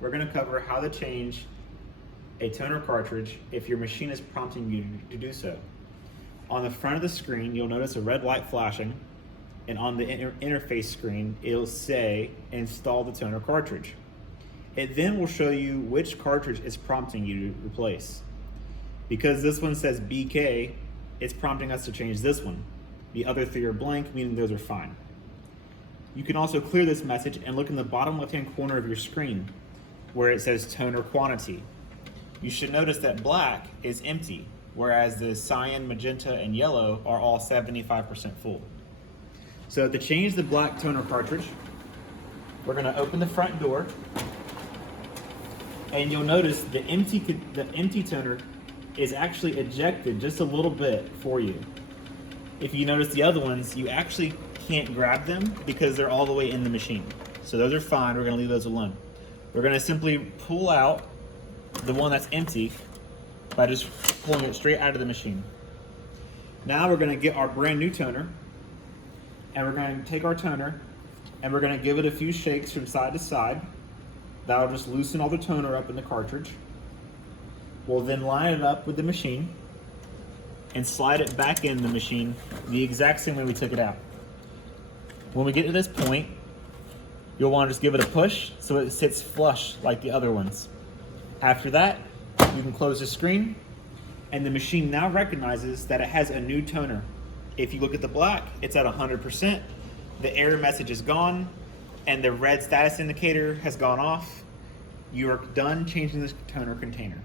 we're going to cover how to change a toner cartridge if your machine is prompting you to do so. On the front of the screen, you'll notice a red light flashing, and on the interface screen, it'll say install the toner cartridge. It then will show you which cartridge is prompting you to replace. Because this one says BK, it's prompting us to change this one. The other three are blank, meaning those are fine. You can also clear this message and look in the bottom left-hand corner of your screen where it says toner quantity. You should notice that black is empty, whereas the cyan, magenta, and yellow are all 75% full. So to change the black toner cartridge, we're going to open the front door, and you'll notice the empty toner is actually ejected just a little bit for you. If you notice the other ones, you actually can't grab them because they're all the way in the machine. So those are fine, we're gonna leave those alone. We're gonna simply pull out the one that's empty by just pulling it straight out of the machine. Now we're gonna get our brand new toner, and we're gonna take our toner and we're gonna give it a few shakes from side to side. That'll just loosen all the toner up in the cartridge. We'll then line it up with the machine and slide it back in the machine the exact same way we took it out. When we get to this point, you'll want to just give it a push so it sits flush like the other ones. After that, you can close the screen, and the machine now recognizes that it has a new toner. If you look at the black, it's at 100%, the error message is gone, and the red status indicator has gone off. You are done changing this toner container.